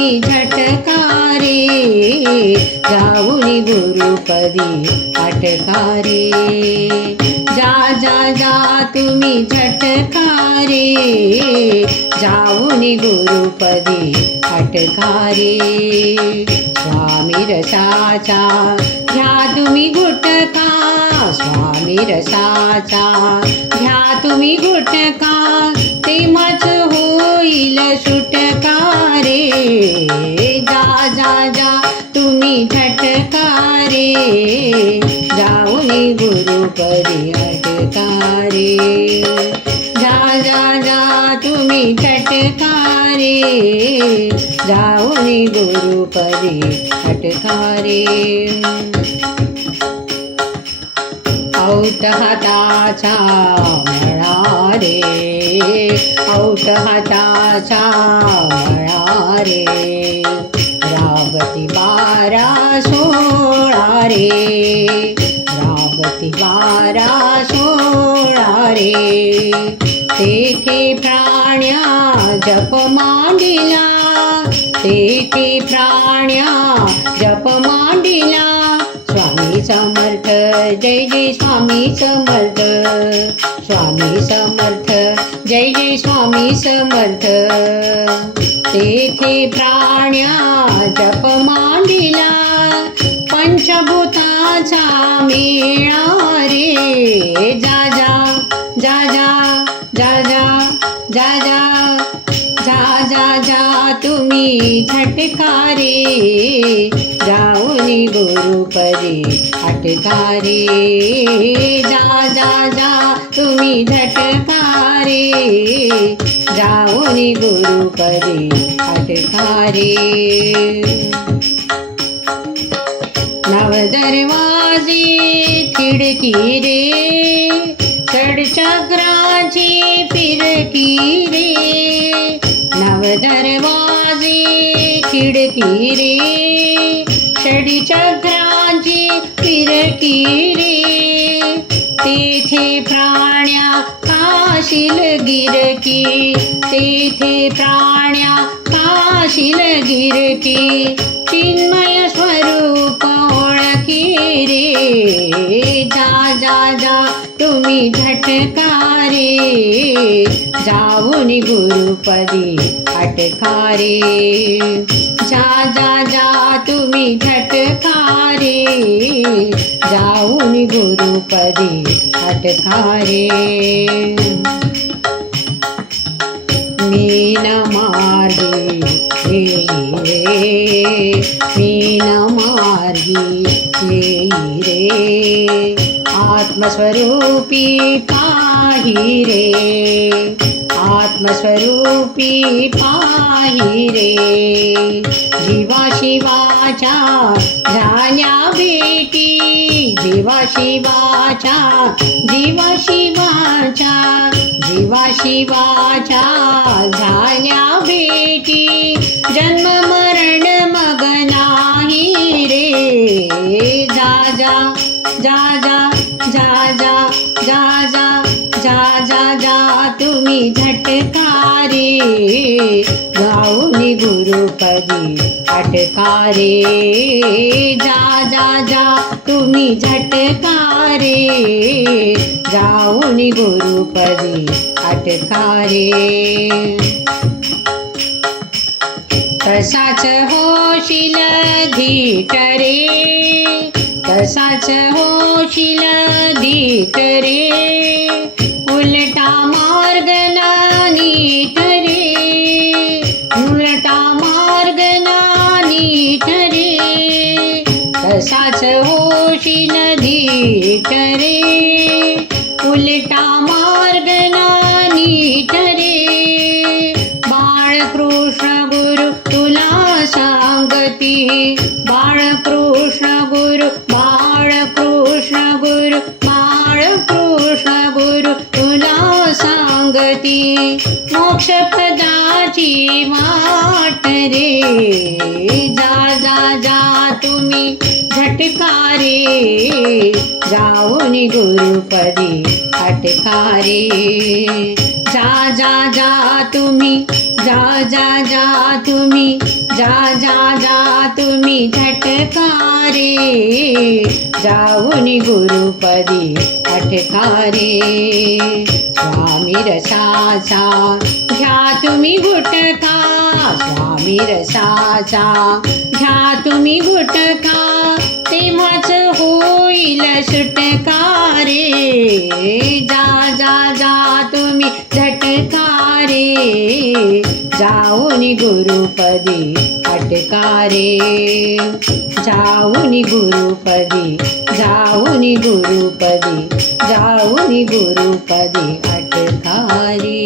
तुम्ही झटकारे जाऊनी गुरुपदी अटकारे जा जा जा तुम्ही झटकारे जाऊनी गुरुपदी अटकारे स्वामी रसाचा घ्या तुम्ही गुटका स्वामी रसाचा घ्या तुम्ही गुटका तेव्हाच होईल सुटका रे जा जा जा तुम्ही झटका रे जाऊनी गुरुपदी अटका रे जा जा जा तुम्ही झटका रे जाऊनी गुरुपदी अटका रे औट हाताचा मळा रे औट हाताचा मळा रे राबती 12-16 रे राबती 12-16 रे तेथे प्राण्या जप मांडिला तेथे प्राण्या जप मांडिला स्वामी समर्थ जय जय स्वामी समर्थ स्वामी समर्थ जय जय स्वामी समर्थ तेथे प्राण्या जप मांडिला पंचभूताचा मेळा रे जा जा जा जा जा जा जा जा जा जा जा तुम्ही झटकारे जाऊनी गुरुपदी अटकारे जा जा जा तुम्ही झटकारे जाऊनी गुरुपदी अटकारे नवदरवाजे खिडकी रे चढचक्राची फिरकी रे नवदरवाजे खिडकी रे षडचक्राची फिरकी रे तेथे प्राण्या काशील गिरकी तेथे प्राण्या काशील गिरकी चिन्मय स्वरूप ओळखी रे जा जा जा तुम्ही झटकारे जाऊनी गुरुपदी अटकारे जा जा जा तुम्ही झटकारे जाऊनी गुरुपदी अटकारे मीन मार्गी येई रे मीन मार्गी येई रे आत्मस्वरूपी पाही रे आत्मस्वरूपी पाही रे जीवा शिवाच्या झाल्या भेटी जीवा शिवाच्या जीवा शिवाच्या जीवा शिवाच्या झाल्या भेटी जन्म मरण मग नाही रे जा जा जा जा जा जा जा जा जा जा जा तुम्ही झटकारे जाऊनी गुरुपदी अटकारे जा जा जा तुम्ही झटकारे जाऊनी गुरुपदी अटकारे तसाच होशील धीट रे तसाच होशील धीट रे उलटा मार्ग ना नीट रे उलटा मार्ग ना नीट रे तसाच होशील धीट रे उलटा मार्ग ना नीट रे बाळकृष्ण गुरु तुला सांगती बाळकृष्ण गुरु बाळकृष्ण गुरु बाळकृष्ण गुरु तुला सांगती मोक्षपदाची वाट रे जा जा जा तुम्ही झटकारे जाऊनी गुरुपदी अटकारे जा जा जा तुम्ही जा जा जा तुम्ही जा जा जा तुम्ही झटकारे जाऊनी गुरुपदी अटकारे स्वामी रसाचा घ्या तुम्ही गुटखा स्वामी रसाचा घ्या तुम्ही गुटखा तेव्हाच होईल सुटकारे जा जा जा तुम्ही झटकारे जाऊनी गुरुपदी अटकारे जाऊनी गुरुपदी जाऊनी गुरुपदी जाऊनी गुरुपदी अटकारे